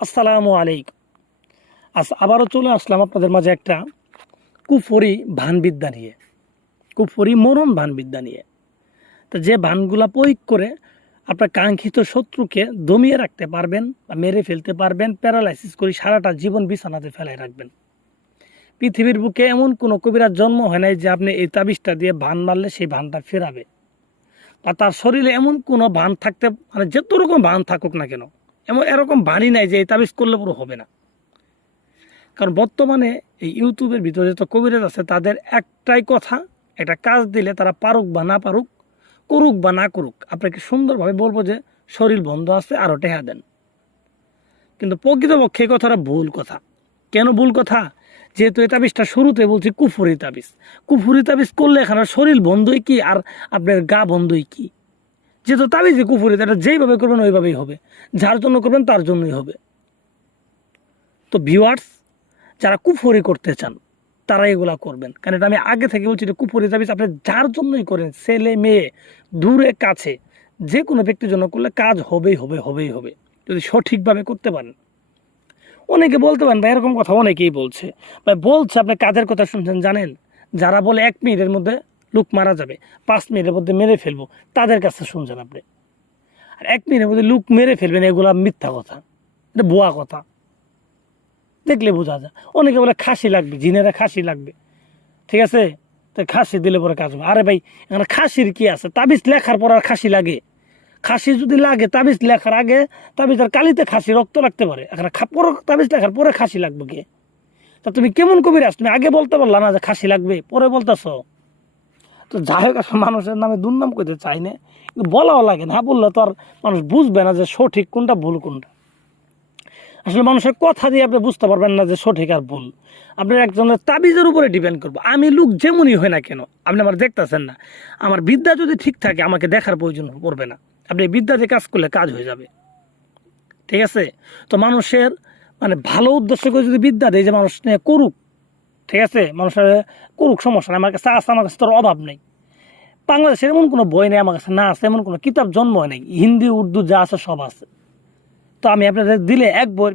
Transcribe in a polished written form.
আসসালামু আলাইকুম। আবারও চলে আসলাম আপনাদের মাঝে একটা কুফরি ভানবিদ্যা নিয়ে, কুফরি মরণ ভানবিদ্যা নিয়ে। তো যে ভানগুলা প্রয়োগ করে আপনার কাঙ্ক্ষিত শত্রুকে দমিয়ে রাখতে পারবেন বা মেরে ফেলতে পারবেন, প্যারালাইসিস করে সারাটা জীবন বিছানাতে ফেলায় রাখবেন। পৃথিবীর বুকে এমন কোনো কবিরাজ জন্ম হয় নাই যে আপনি এই তাবিজটা দিয়ে ভান মারলে সেই ভানটা ফেরাবে, বা তার শরীরে এমন কোনো ভান থাকতে, মানে যত রকম ভান থাকুক না কেন, এরকম ভানই নাই যে এই তাবিজ করলে পুরো হবে না। কারণ বর্তমানে এই ইউটিউবের ভিতরে যত কবিরাজ আছে তাদের একটাই কথা, একটা কাজ দিলে তারা পারুক বা না পারুক, করুক বা না করুক, আপনাকে সুন্দরভাবে বলবো যে শরীর বন্ধ আছে আরও টেহা দেন। কিন্তু প্রকৃতপক্ষে এই কথাটা ভুল কথা। কেন ভুল কথা? যেহেতু এই তাবিজটা শুরুতে বলছি কুফুরি তাবিজ। কুফুরি তাবিজ করলে এখানে শরীর বন্ধই কি আর আপনার গা বন্ধই কি? যেহেতু তাবিজে কুফুরি, এটা যেইভাবে করবেন ওইভাবেই হবে, যার জন্য করবেন তার জন্যই হবে। তো ভিউয়ার্স, যারা কুফরি করতে চান তারা এগুলা করবেন, কারণ এটা আমি আগে থেকে বলছি, কুফরি তাবিজ আপনি যার জন্যই করেন, ছেলে মেয়ে দূরে কাছে যে কোনো ব্যক্তির জন্য করলে কাজ হবেই হবে, হবেই হবে, যদি সঠিকভাবে করতে পারেন। অনেকে বলতে পারেন ভাই, এরকম কথা অনেকেই বলছে, ভাই বলছে আপনি কাজের কথা শুনছেন জানেন? যারা বলে 1 মিনিটের মধ্যে লোক মারা যাবে, 5 মিনিটের মধ্যে মেরে ফেলবো, তাদের কাছে শুনছেন আপনি। আর 1 মিনিটের মধ্যে লোক মেরে ফেলবেন, এগুলা মিথ্যা কথা, এটা ভুয়া কথা, দেখলে বোঝা যায়। অনেকে বলে খাসি লাগবে, জিনেরা খাসি লাগবে, ঠিক আছে, তো খাসি দিলে পরে কাজ হবে। আরে ভাই, এখানে খাসির কি আছে? তাবিজ লেখার পর আর খাসি লাগে? খাসি যদি লাগে তাবিজ লেখার আগে, তাবিজের কালিতে খাসি রক্ত লাগতে পারে, এখানে পরে তাবিজ লেখার পরে খাসি লাগবে কে? তা তুমি কেমন কবিরাজ, তুমি আগে বলতে পারলা না যে খাসি লাগবে, পরে বলতেছ? তো যাই হোক, আসলে মানুষের নামে দুর্নাম করতে চাই না, কিন্তু বলাও লাগে না, বললে তো আর মানুষ বুঝবে না যে সঠিক কোনটা ভুল কোনটা। আসলে মানুষের কথা দিয়ে আপনি বুঝতে পারবেন না যে সঠিক আর ভুল, আপনার একজনের তাবিজের উপরে ডিপেন্ড করবো। আমি লোক যেমনই হয় না কেন, আপনি আমার দেখতেছেন না, আমার বিদ্যা যদি ঠিক থাকে আমাকে দেখার প্রয়োজন পড়বে না, আপনি বিদ্যা দিয়ে কাজ করলে কাজ হয়ে যাবে, ঠিক আছে? তো মানুষের মানে ভালো উদ্দেশ্য করে যদি বিদ্যা দেয় যে মানুষ নিয়ে করুক, ঠিক আছে, মানুষের করুক, সমস্যা নেই, আমার কাছে আছে, আমার কাছে তোর অভাব নেই। বাংলাদেশের এমন কোনো বই নেই আমার কাছে না আছে, এমন কোনো কিতাব জন্ম হয় নাই, হিন্দি উর্দু যা আছে সব আছে। তো আমি আপনাদের দিলে এক বই